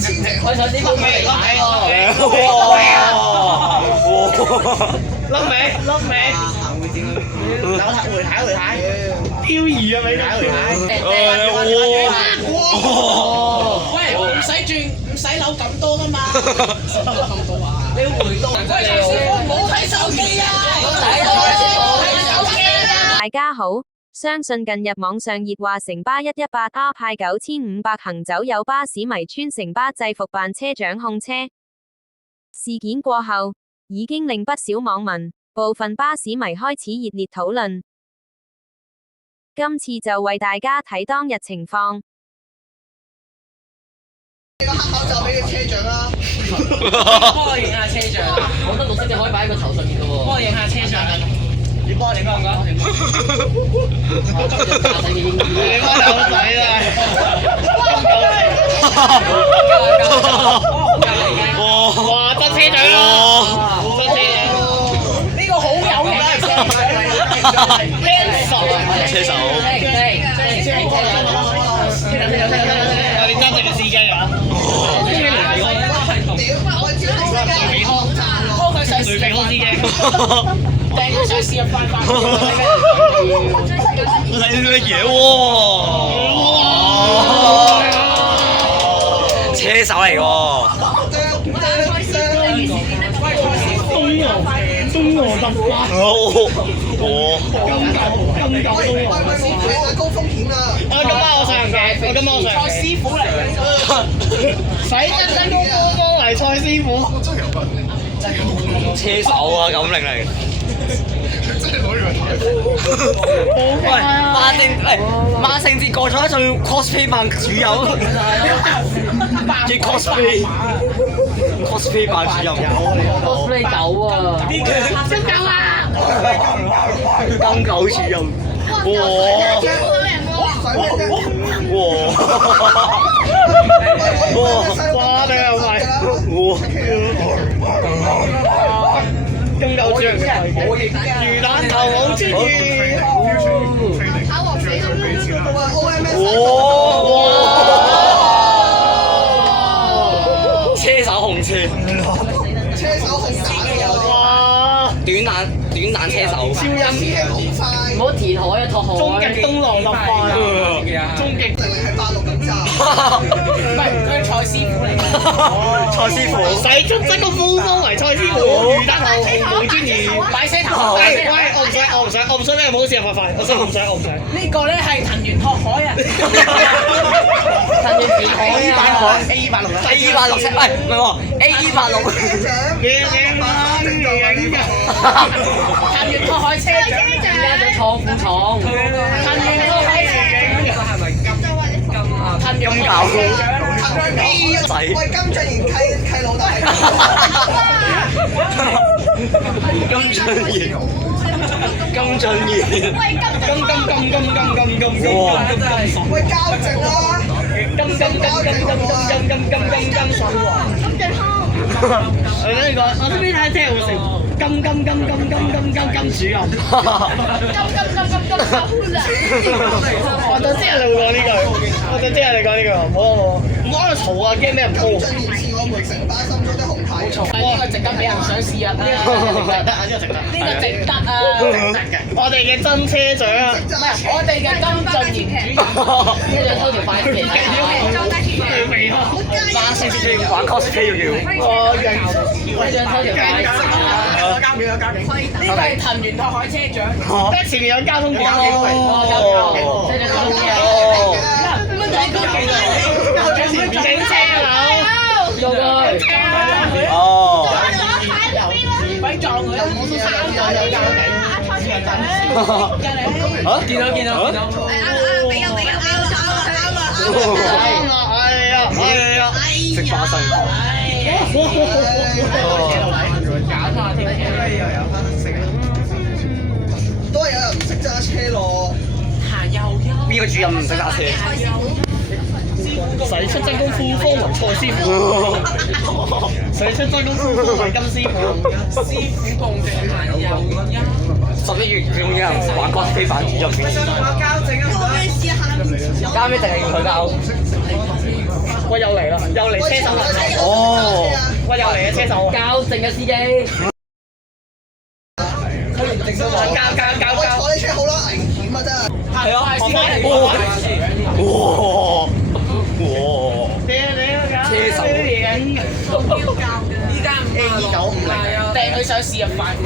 我想啲乜嘢睇喎？粒尾，粒尾。回睇，漂移啊！咪喂，唔使轉，唔使扭咁多噶嘛。你要回到。喂，師傅唔好睇手機啊！大家好，相信近日網上熱話城巴118R派9500行走有巴士迷穿城巴制服扮車長控車。事件過後，已經令不少網民、部分巴士迷開始熱烈討論。今次就為大家睇當日情況。你個黑口罩俾個車長啦！幫我影下車長。我覺得綠色嘅可以擺喺個頭上面嘅喎。幫我影下車長。你幫我影唔該？你幫手仔啊！哇！真車長啊！真車長。呢個好有型啊！車手。你真正嘅司機啊！幫佢上試雷皮康司機。掟佢上試入翻。睇啲乜嘢喎？車手嚟喎。東河特花。金九東河。高風險啊！今晚我上嘅，今晚我上。蔡師傅嚟嘅。使真高嚟蔡師傅。車手啊，咁令嚟。真係攞呢個喂，萬聖節過咗，仲要 cosplay 扮主任。嘅 cosplay 扮主任。cosplay 狗啊！真狗啊！金狗主任。哇！你又係金狗主任，魚蛋頭網之魚。車手控車。車手控打哇！短彈車手。超音。唔好填海啊，拓海。終極東浪特快。終極。係86咁渣。唔係，佢係蔡師傅嚟嘅。蔡師傅。使出真個風騷為蔡師傅。魚蛋頭無專業。擺車頭。喂，我唔想咩，唔好意思啊，快，我唔想。呢個咧係藤原拓海啊。藤原拓海啊。A286 車，喂，唔係喎 ，A286。藤原拓海車長。而家就廠副廠。藤原拓海車長。係咪金狗？仔。喂，金俊賢契老豆係。金俊賢。喂，交正啦！金我跟你講，我呢邊睇車好食。金主任。我就知你會講呢句，唔好喺度嘈啊，驚俾人鋪。金俊賢是我們城巴心中的紅牌。呢個值得俾人想試啊！呢個值得啊！我哋嘅真車長啊！唔係我哋嘅金俊賢主任，呢兩偷條快皮。馬聖節要玩 cosplay 要。呢兩偷條快皮。呢個係藤原拓海車長。前面有交通警。呢兩偷條。警車佬。鬼撞佢！見到。食花生。都係有人唔識揸車咯。邊個主任唔識揸車？使出真功夫方為蔡師傅，使出真功夫方為金師傅。師傅共定係有11月仲有人玩 cosplay 版主任。交咩定係要佢交？喂，又嚟啦，又嚟車手啦！哦，喂，又嚟嘅車手，教正嘅司機。喂，坐你車好啦，危險啊真係。係啊，學翻車手依家唔A950，掟佢上試入快法，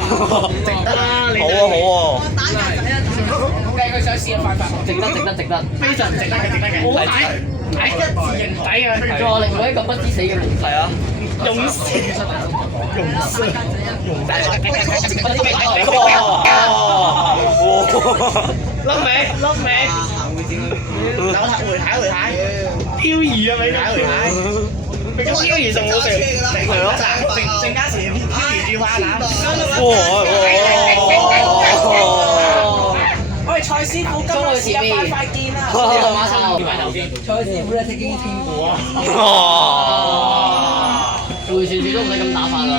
值得啦，你好啊，掟佢上試入快法，值得，非常值得嘅，好抵，一型抵啊！助另外一個不知死嘅人，係啊，勇士，甩尾，扭下回踩，漂移啊咪俾咗漂移仲好食，係咯，陣間時漂移住花籃，喂，蔡師傅今日試入快快見啦！蔡師傅咧已經聽過啊，回旋轉都唔使咁打法啦。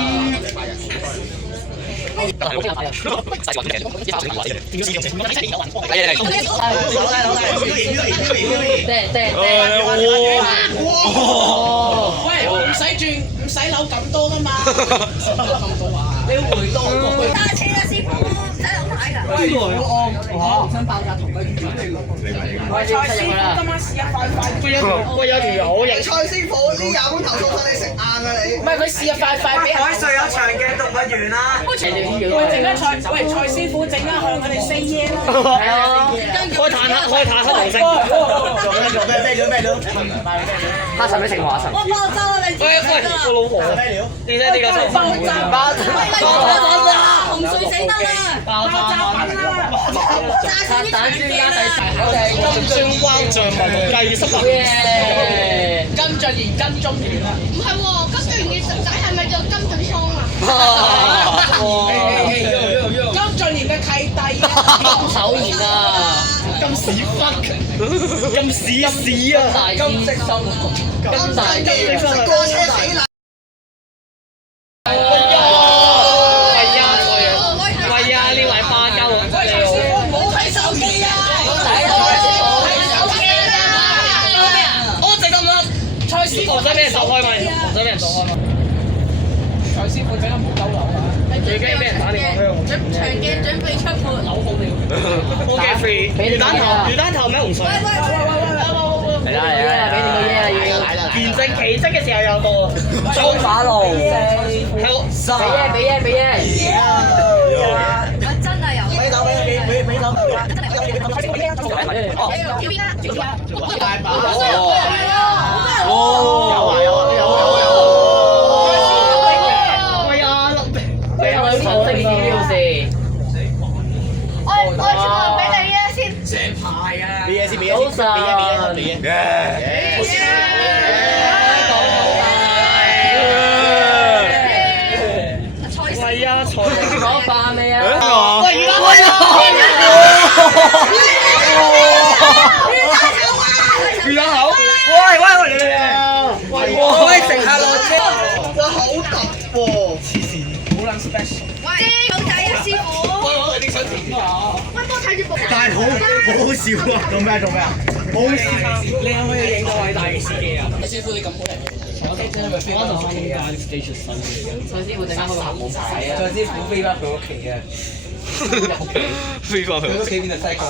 喂，唔使轉，唔使扭咁多噶嘛。你要回到揸車啦，師傅，唔使扭牌㗎。想爆炸同佢喂，蔡師傅今晚試一快快。喂，有條友好型。蔡師傅啲廿蚊頭送上你食硬啊你。唔係佢試一快快俾人。睡有長頸動物園啦。喂，陣間蔡師傅陣間向佢哋 say yeah 啦。係啊。開坦克紅色。做咩？黑神咩情話神？我爆炸啦，你知唔知啊？我老婆咩料？點解呢個就爆炸爆炸啦，紅隧死得啦，爆炸品啦！炸死啲蛋專家第我哋金磚灣象文計濕啊！跟進完跟蹤完啦。唔係喎，金俊嘅侄仔係咪叫金俊聰啊？金俊賢嘅契弟啊，金丑賢啊，金屎忽，金屎啊！大醫生，金大醫生。過車死啦！喂啊！呢位花膠，喂，蔡師傅唔好睇手機啊！睇手機啊！我整得唔得？蔡師傅我想俾人擋開咪？蔡師傅整得唔好鳩流啊！最驚俾人打電話香。長鏡準備出貨，扭好了。OK free，魚蛋頭咩紅水？嚟啦！俾你個嘢啊！要見證奇蹟嘅時候又到，衝馬路，俾嘢！真係有。俾豆。大把我全部俾你嘢先。喂啊！財攞飯未啊？喂！魚蛋口！喂！乘客落車！哇，好突喎！喂，狗仔啊，師傅。我哋啲想甜啊！喂，幫我睇住部。但係好笑啊！做咩？好笑！你可唔可以影到偉大嘅司機啊？蔡師傅你咁好人，我度翻㗎，station 蔡師傅陣間開個冇牌啊！蔡師傅飛翻佢屋企啊！飛翻去佢屋企邊度西貢？